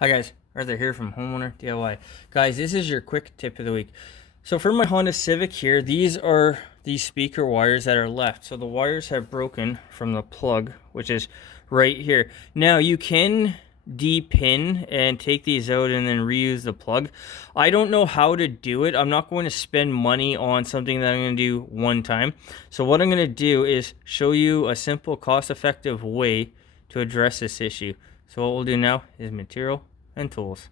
Hi guys, Arthur here from Homeowner DIY. Guys, this is your quick tip of the week. So for my Honda Civic here, these are the speaker wires that are left. So the wires have broken from the plug, which is right here. Now you can de-pin and take these out and then reuse the plug. I don't know how to do it. I'm not going to spend money on something that I'm going to do one time. So what I'm going to do is show you a simple, cost-effective way to address this issue. So what we'll do now is material and tools.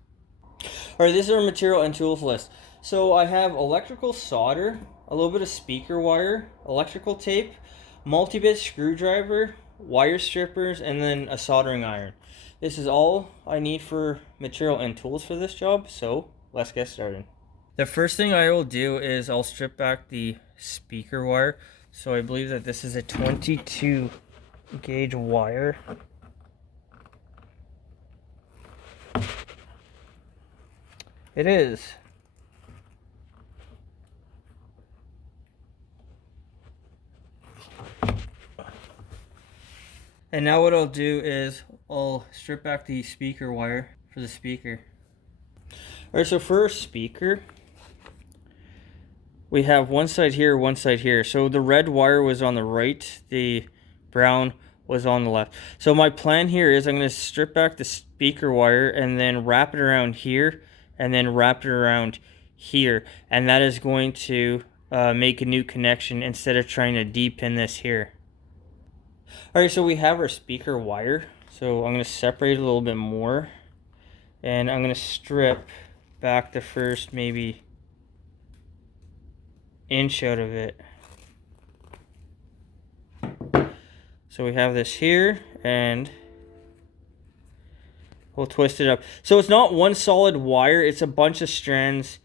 Alright, this is our material and tools list. So I have electrical solder, a little bit of speaker wire, electrical tape, multi-bit screwdriver, wire strippers, and then a soldering iron. This is all I need for material and tools for this job, so let's get started. The first thing I will do is I'll strip back the speaker wire. So I believe that this is a 22 gauge wire. It is. And now what I'll do is I'll strip back the speaker wire for the speaker. Alright, so for our speaker, we have one side here, one side here. So the red wire was on the right, the brown was on the left. So my plan here is I'm going to strip back the speaker wire and then wrap it around here and then wrap it around here. And that is going to make a new connection instead of trying to de-pin this here. Alright, so we have our speaker wire. So I'm going to separate it a little bit more. And I'm going to strip back the first maybe inch out of it. So we have this here, and we'll twist it up. So it's not one solid wire, it's a bunch of strands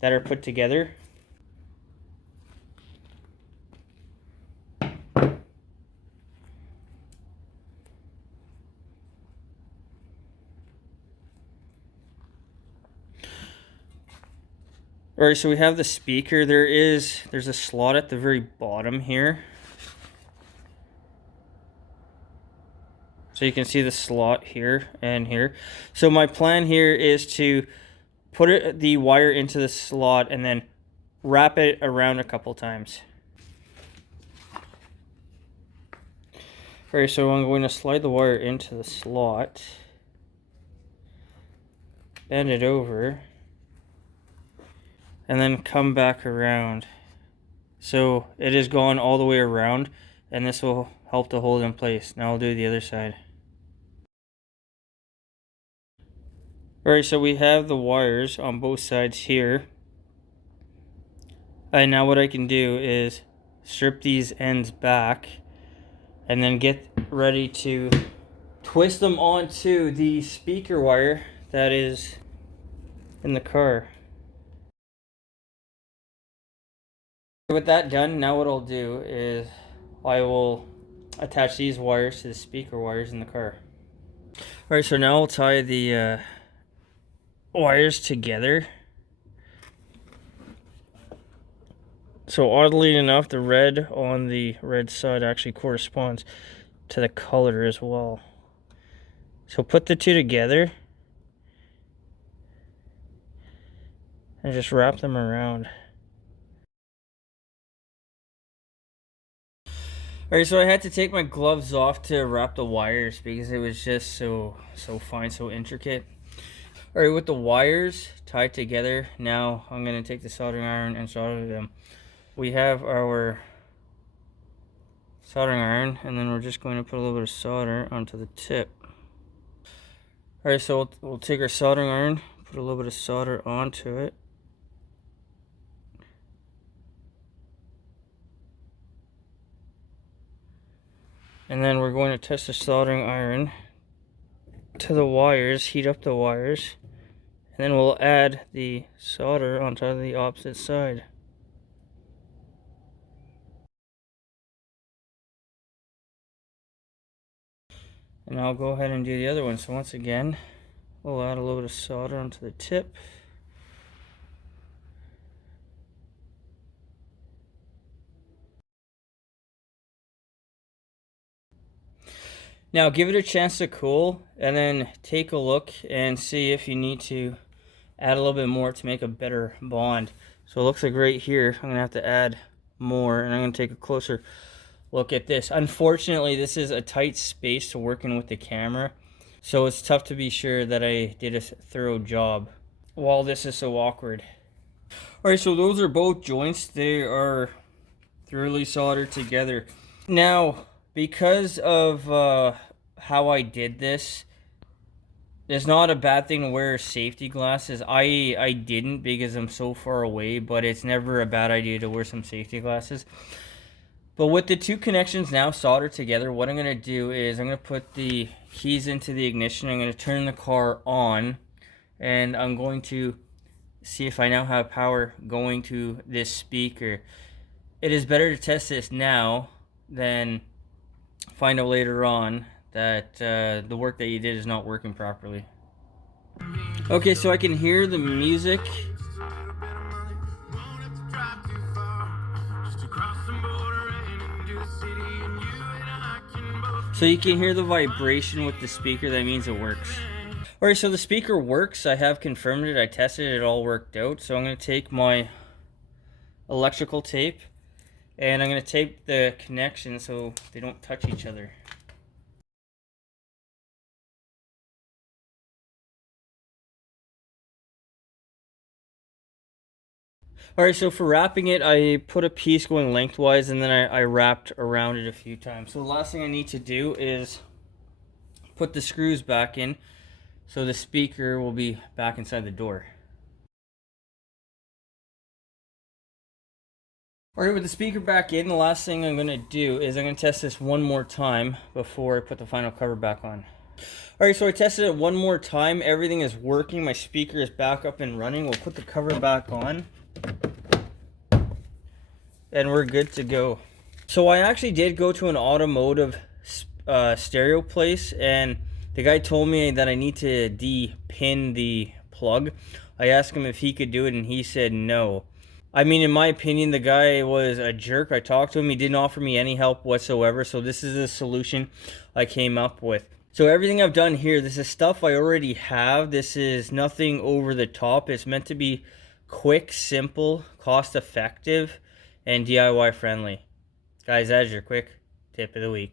that are put together. Alright, so we have the speaker. There's a slot at the very bottom here. So you can see the slot here and here. So my plan here is to put the wire into the slot and then wrap it around a couple times. Alright, so I'm going to slide the wire into the slot, bend it over, and then come back around. So it is gone all the way around, and this will help to hold it in place. Now I'll do the other side. Alright, so we have the wires on both sides here. And now what I can do is strip these ends back and then get ready to twist them onto the speaker wire that is in the car. With that done, now what I'll do is I will attach these wires to the speaker wires in the car. Alright, so now I'll tie the wires together. So oddly enough, the red on the red side actually corresponds to the color as well. So put the two together and just wrap them around. Alright, so I had to take my gloves off to wrap the wires because it was just so fine, so intricate. Alright, with the wires tied together, now I'm going to take the soldering iron and solder them. We have our soldering iron, and then we're just going to put a little bit of solder onto the tip. Alright, so we'll take our soldering iron, put a little bit of solder onto it. And then we're going to test the soldering iron to the wires, heat up the wires, and then we'll add the solder onto the opposite side. And I'll go ahead and do the other one. So once again, we'll add a little bit of solder onto the tip. Now give it a chance to cool and then take a look and see if you need to add a little bit more to make a better bond. So it looks like right here I'm gonna have to add more, and I'm gonna take a closer look at this. Unfortunately, this is a tight space to work in with the camera, so it's tough to be sure that I did a thorough job while this is so awkward. All right, so those are both joints. They are thoroughly soldered together. Now, because of how I did this, it's not a bad thing to wear safety glasses. I didn't because I'm so far away, but it's never a bad idea to wear some safety glasses. But with the two connections now soldered together, what I'm going to do is I'm going to put the keys into the ignition. I'm going to turn the car on, and I'm going to see if I now have power going to this speaker. It is better to test this now than find out later on that the work that you did is not working properly. Okay, so I can hear the music. So you can hear the vibration with the speaker. That means it works. Alright, so the speaker works. I have confirmed it. I tested it. It all worked out. So I'm going to take my electrical tape and I'm going to tape the connections so they don't touch each other. Alright, so for wrapping it, I put a piece going lengthwise and then I wrapped around it a few times. So the last thing I need to do is put the screws back in so the speaker will be back inside the door. Alright, with the speaker back in, the last thing I'm going to do is I'm going to test this one more time before I put the final cover back on. Alright, so I tested it one more time. Everything is working. My speaker is back up and running. We'll put the cover back on, and we're good to go. So I actually did go to an automotive stereo place, and the guy told me that I need to de-pin the plug. I asked him if he could do it, and he said no. I mean, in my opinion, the guy was a jerk. I talked to him. He didn't offer me any help whatsoever, so this is the solution I came up with. So everything I've done here, this is stuff I already have. This is nothing over the top. It's meant to be quick, simple, cost-effective, and DIY friendly. Guys, that is your quick tip of the week.